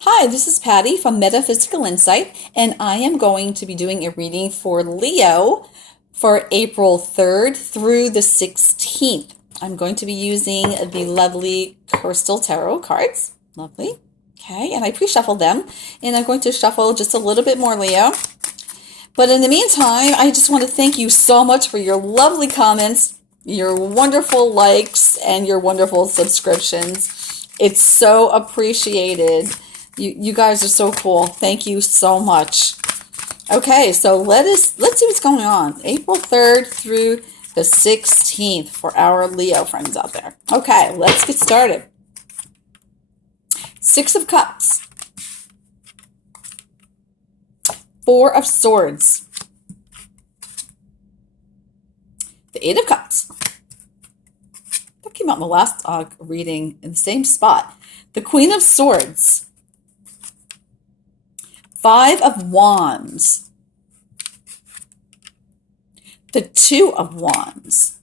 Hi, this is Patty from Metaphysical Insight, and I am going to be doing a reading for Leo for April 3rd through the 16th. I'm going to be using the lovely Crystal Tarot cards. Lovely. Okay, and I pre-shuffled them, and I'm going to shuffle just a little bit more, Leo. But in the meantime, I just want to thank you so much for your lovely comments, your wonderful likes, and your wonderful subscriptions. It's so appreciated. You guys are so cool. Thank you so much. Okay, so let's see what's going on. April 3rd through the 16th for our Leo friends out there. Okay, let's get started. Six of Cups. Four of Swords. The Eight of Cups. That came out in the last reading in the same spot. The Queen of Swords. Five of Wands. The Two of Wands.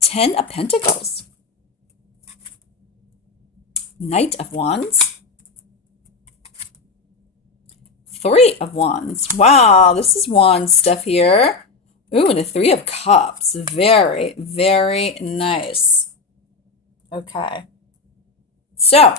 10 of Pentacles. Knight of Wands. Three of Wands. Wow, this is wand stuff here. Ooh, and a Three of Cups. Very, very nice. Okay. So,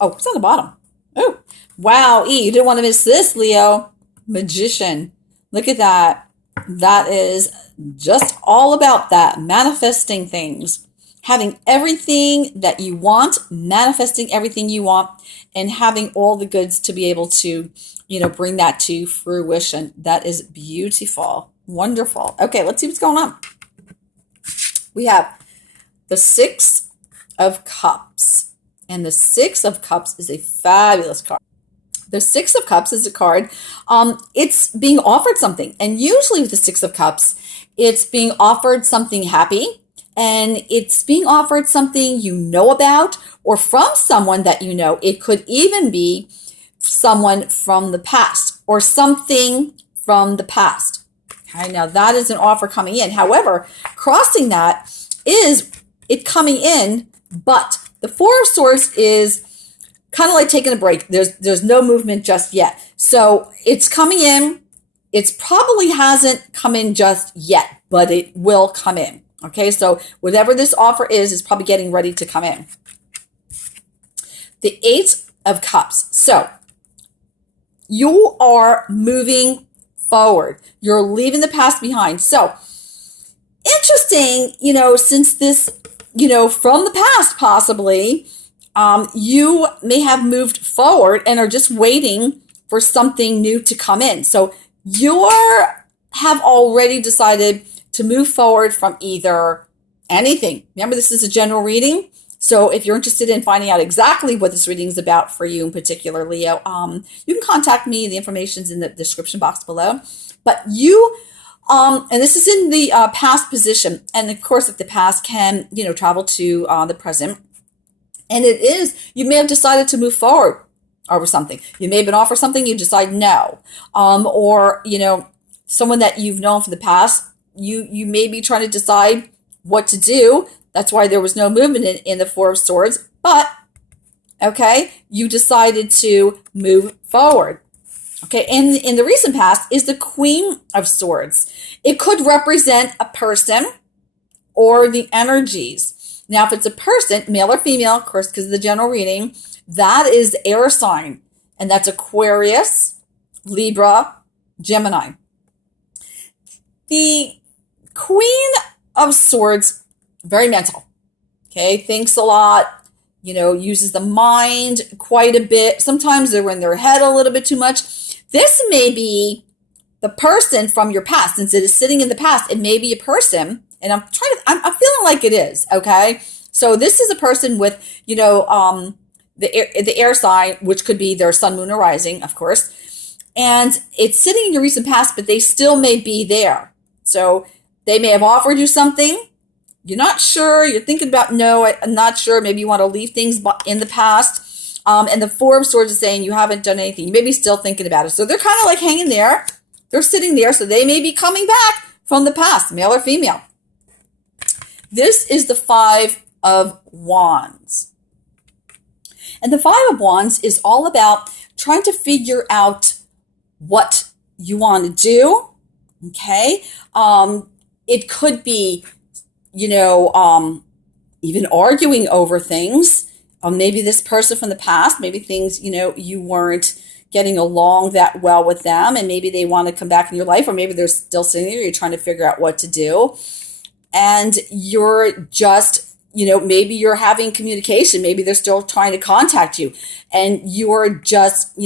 oh, it's on the bottom. Oh, wow, you didn't want to miss this, Leo. Magician. Look at that. That is just all about that. Manifesting things. Having everything that you want, manifesting everything you want, and having all the goods to be able to, bring that to fruition. That is beautiful. Wonderful. Okay, let's see what's going on. We have the Six of Cups. And the Six of Cups is a fabulous card. The Six of Cups is a card. It's being offered something. And usually with the Six of Cups, it's being offered something happy. And it's being offered something you know about or from someone that you know. It could even be someone from the past or something from the past. Okay, now that is an offer coming in. However, crossing that is it coming in, but the Four of Swords is kind of like taking a break. There's no movement just yet. So it's coming in. It probably hasn't come in just yet, but it will come in. Okay, so whatever this offer is probably getting ready to come in. The Eight of Cups. So you are moving forward. You're leaving the past behind. So interesting, since this from the past, possibly, you may have moved forward and are just waiting for something new to come in. So you have already decided to move forward from either anything. Remember, this is a general reading. So if you're interested in finding out exactly what this reading is about for you in particular, Leo, you can contact me. The information's in the description box below. But you and this is in the past position. And of course, if the past can, travel to the present. And it is, you may have decided to move forward over something. You may have been offered something, you decide no. Or, someone that you've known from the past, you may be trying to decide what to do. That's why there was no movement in the Four of Swords. But, okay, you decided to move forward. Okay, and in the recent past is the Queen of Swords. It could represent a person or the energies. Now, if it's a person, male or female, of course, because of the general reading, that is air sign. And that's Aquarius, Libra, Gemini. The Queen of Swords, very mental. Okay, thinks a lot. Uses the mind quite a bit. Sometimes they're in their head a little bit too much. This may be the person from your past. Since it is sitting in the past, it may be a person. And I'm feeling like it is, okay? So this is a person with, the air sign, which could be their sun, moon, or rising, of course. And it's sitting in your recent past, but they still may be there. So they may have offered you something. You're not sure. You're thinking about, no, I'm not sure. Maybe you want to leave things in the past. And the Four of Swords is saying you haven't done anything. You may be still thinking about it. So they're kind of like hanging there. They're sitting there. So they may be coming back from the past, male or female. This is the Five of Wands. And the Five of Wands is all about trying to figure out what you want to do. Okay. It could be, you know, even arguing over things. Maybe this person from the past, maybe things, you weren't getting along that well with them, and maybe they want to come back in your life, or maybe they're still sitting there, you're trying to figure out what to do. And you're just, maybe you're having communication, maybe they're still trying to contact you, and you're just,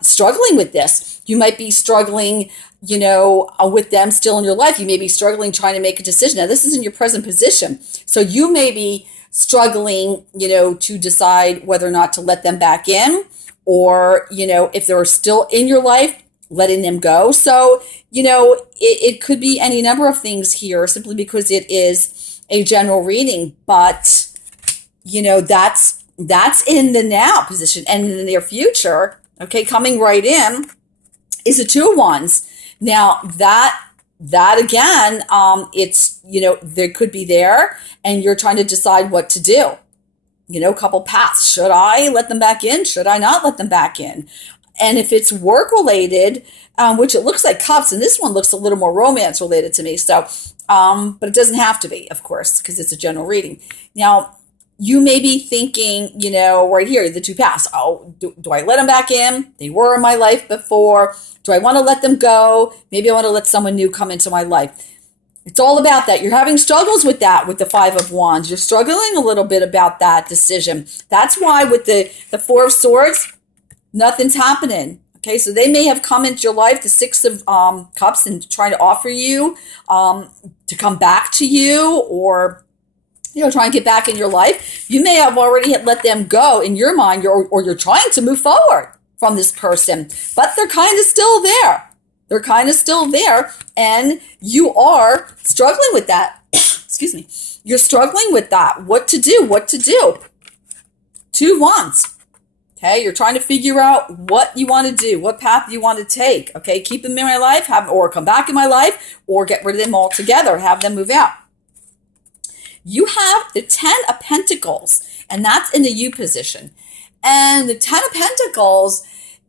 struggling with this. You might be struggling, with them still in your life. You may be struggling trying to make a decision. Now, this is in your present position. So you may be struggling, to decide whether or not to let them back in, or, if they're still in your life, letting them go. So, it could be any number of things here, simply because it is a general reading. But, that's in the now position. And in the near future, okay, coming right in is the Two of Wands. Now, that again, it's, there could be there, and you're trying to decide what to do. Couple paths. Should I let them back in? Should I not let them back in? And if it's work related, which it looks like Cups, and this one looks a little more romance related to me. So, but it doesn't have to be, of course, because it's a general reading. Now, you may be thinking, right here, the two paths. Oh, do I let them back in? They were in my life before. Do I want to let them go? Maybe I want to let someone new come into my life. It's all about that. You're having struggles with that with the Five of Wands. You're struggling a little bit about that decision. That's why with the Four of Swords, nothing's happening. Okay, so they may have come into your life, the Six of Cups, and trying to offer you to come back to you, or try and get back in your life. You may have already let them go in your mind, or you're trying to move forward from this person, but they're kind of still there. They're kind of still there, and you are struggling with that. Excuse me. You're struggling with that. What to do? Two of Wands. Okay, you're trying to figure out what you want to do, what path you want to take. Okay, keep them in my life, or come back in my life, or get rid of them altogether, have them move out. You have the Ten of Pentacles, and that's in the U position. And the Ten of Pentacles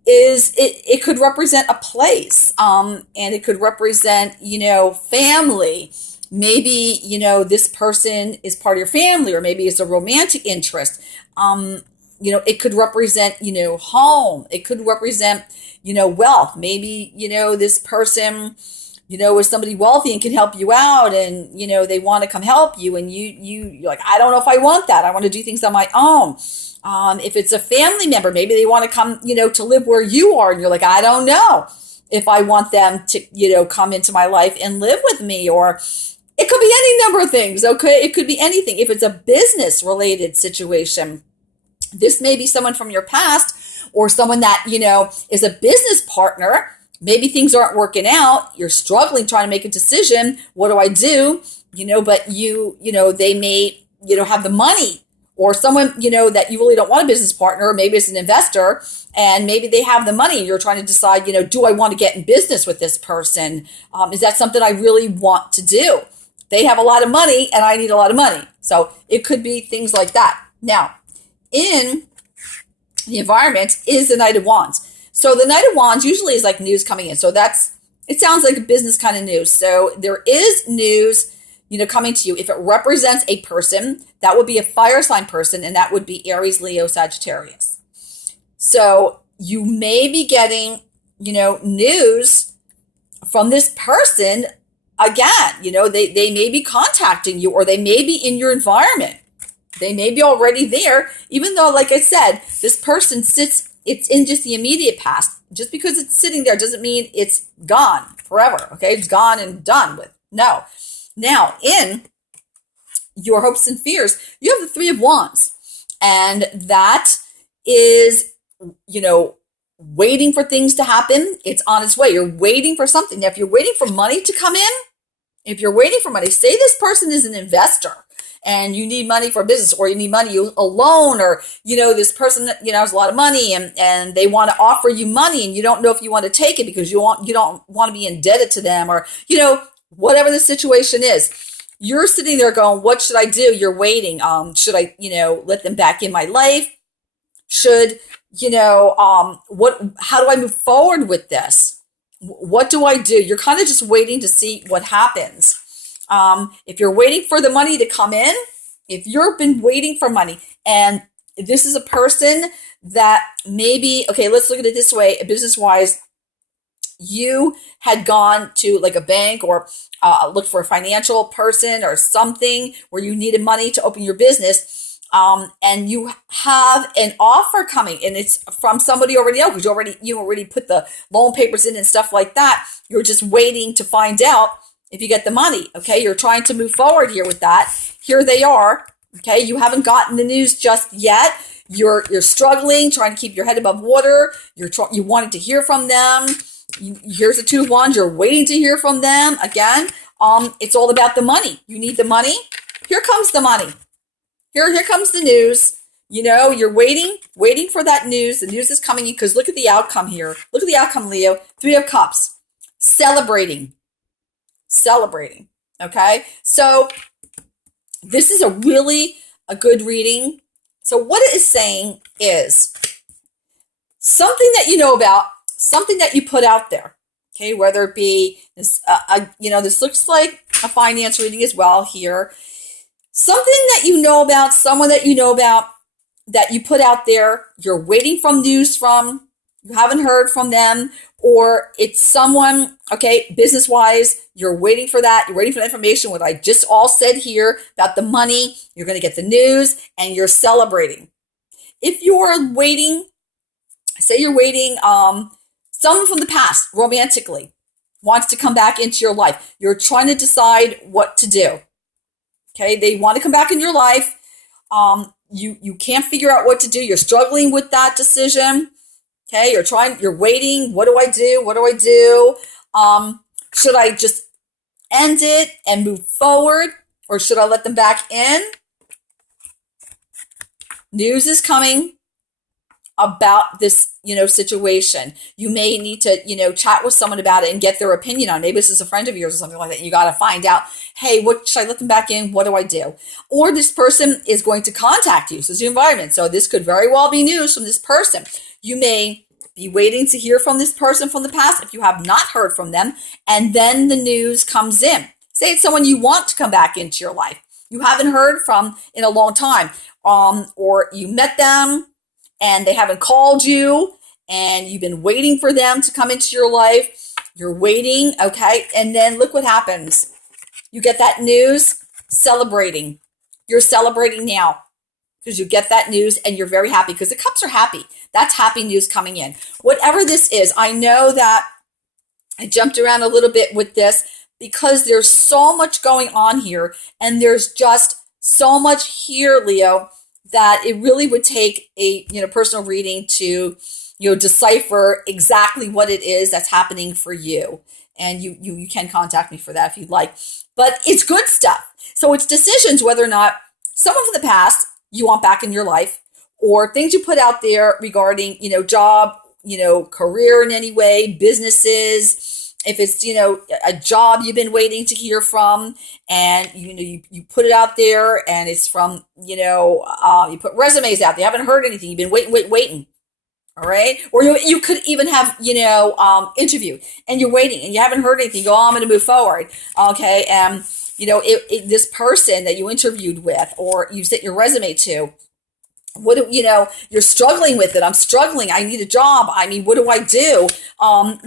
is, it could represent a place, and it could represent, family. Maybe, this person is part of your family, or maybe it's a romantic interest. It could represent, home. It could represent, wealth. Maybe, this person, is somebody wealthy and can help you out, and, they want to come help you, and you're like, I don't know if I want that. I want to do things on my own. If it's a family member, maybe they want to come, to live where you are, and you're like, I don't know if I want them to, come into my life and live with me. Or it could be any number of things. Okay. It could be anything. If it's a business related situation, this may be someone from your past, or someone that, is a business partner. Maybe things aren't working out. You're struggling trying to make a decision. What do I do? But they may, have the money, or someone, that you really don't want a business partner. Maybe it's an investor, and maybe they have the money, and you're trying to decide, do I want to get in business with this person? Is that something I really want to do? They have a lot of money, and I need a lot of money. So it could be things like that. Now, in the environment is the Knight of Wands. So the Knight of Wands usually is like news coming in. So it sounds like a business kind of news. So there is news, coming to you. If it represents a person, that would be a fire sign person, and that would be Aries, Leo, Sagittarius. So you may be getting, news from this person again. They may be contacting you, or they may be in your environment. They may be already there, even though, like I said, this person it's in just the immediate past. Just because it's sitting there doesn't mean it's gone forever, okay? It's gone and done with. No. Now, in your hopes and fears, you have the Three of Wands. And that is, waiting for things to happen. It's on its way. You're waiting for something. Now, if you're waiting for money to come in, say this person is an investor, and you need money for business, or you need money, a loan, or, this person, has a lot of money, and they want to offer you money, and you don't know if you want to take it because you don't want to be indebted to them, or, whatever the situation is. You're sitting there going, what should I do? You're waiting. Should I, let them back in my life? Should, how do I move forward with this? What do I do? You're kind of just waiting to see what happens. If you're waiting for the money to come in, if you've been waiting for money, and this is a person that maybe, okay, let's look at it this way, business wise, you had gone to like a bank or look for a financial person or something where you needed money to open your business, and you have an offer coming, and it's from somebody you already know because you already put the loan papers in and stuff like that. You're just waiting to find out if you get the money. Okay, you're trying to move forward here with that. Here they are. Okay, you haven't gotten the news just yet. You're struggling, trying to keep your head above water. You wanted to hear from them. Here's the two of wands. You're waiting to hear from them again. It's all about the money. You need the money. Here comes the money. Here comes the news. You're waiting for that news. The news is coming in because look at the outcome here. Look at the outcome, Leo. 3 of Cups. Celebrating. Okay. So this is a good reading. So what it is saying is something that you know about, something that you put out there, okay, whether it be this, this looks like a finance reading as well here. Something that you know about, someone that you know about, that you put out there, you're waiting for news from, you haven't heard from them, or it's someone, okay, business-wise, you're waiting for that, you're waiting for the information, what I just all said here about the money, you're going to get the news, and you're celebrating. If you're waiting, say you're waiting, someone from the past, romantically, wants to come back into your life. You're trying to decide what to do. Okay, they want to come back in your life. You can't figure out what to do. You're struggling with that decision. Okay, you're waiting. What do I do? What do I do? Should I just end it and move forward? Or should I let them back in? News is coming about this, situation. You may need to, chat with someone about it and get their opinion on it. Maybe this is a friend of yours or something like that. You got to find out, hey, what should I let them back in? What do I do? Or this person is going to contact you. So it's the environment. So this could very well be news from this person. You may be waiting to hear from this person from the past if you have not heard from them. And then the news comes in. Say it's someone you want to come back into your life. You haven't heard from in a long time. Or you met them and they haven't called you and you've been waiting for them to come into your life. You're waiting, okay? And then look what happens. You get that news, celebrating. You're celebrating now because you get that news and you're very happy because the cups are happy. That's happy news coming in. Whatever this is, I know that I jumped around a little bit with this because there's so much going on here and there's just so much here, Leo, that it really would take a personal reading to decipher exactly what it is that's happening for you. And you can contact me for that if you'd like. But it's good stuff. So it's decisions whether or not someone from the past you want back in your life, or things you put out there regarding job, career in any way, businesses. If it's, a job you've been waiting to hear from and, you put it out there and it's from, you put resumes out there. You haven't heard anything. You've been waiting. All right. Or you could even have, interview and you're waiting and you haven't heard anything. You go, I'm going to move forward. Okay. And, this person that you interviewed with or you sent your resume to, you're struggling with it. I'm struggling. I need a job. I mean, what do I do?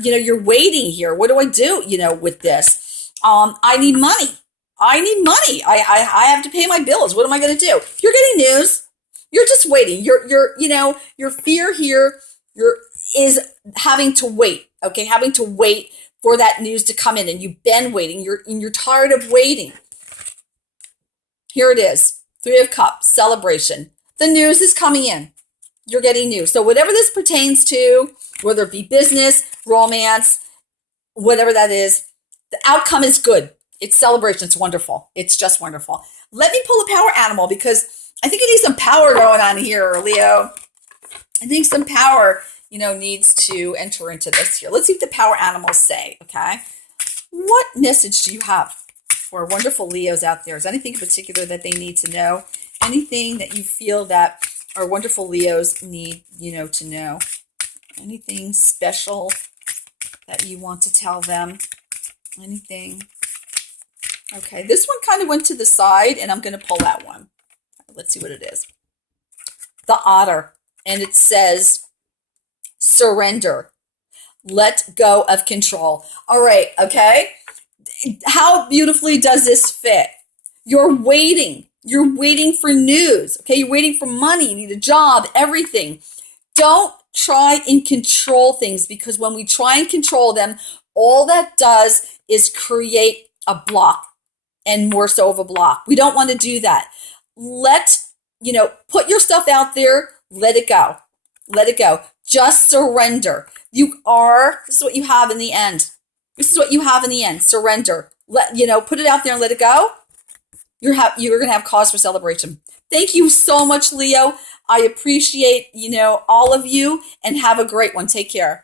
You're waiting here. What do I do, with this? I need money. I have to pay my bills. What am I going to do? You're getting news. You're just waiting. Your fear here, is having to wait. Okay. Having to wait for that news to come in and you've been waiting. You're tired of waiting. Here it is. 3 of Cups, celebration. The news is coming in. You're getting news. So whatever this pertains to, whether it be business, romance, whatever that is, the outcome is good. It's celebration. It's wonderful. It's just wonderful. Let me pull a power animal because I think it needs some power going on here, Leo. I think some power, needs to enter into this here. Let's see what the power animals say, okay? What message do you have for wonderful Leos out there? Is there anything in particular that they need to know? Anything that you feel that our wonderful Leos need, to know? Anything special that you want to tell them? Anything? Okay, this one kind of went to the side, and I'm going to pull that one. Let's see what it is. The Otter, and it says, surrender. Let go of control. All right, okay? How beautifully does this fit? You're waiting. You're waiting for news, okay? You're waiting for money. You need a job, everything. Don't try and control things, because when we try and control them, all that does is create a block, and more so of a block. We don't want to do that. Put your stuff out there. Let it go. Let it go. Just surrender. This is what you have in the end. This is what you have in the end. Surrender. Put it out there and let it go. You're going to have cause for celebration. Thank you so much, Leo. I appreciate, all of you, and have a great one. Take care.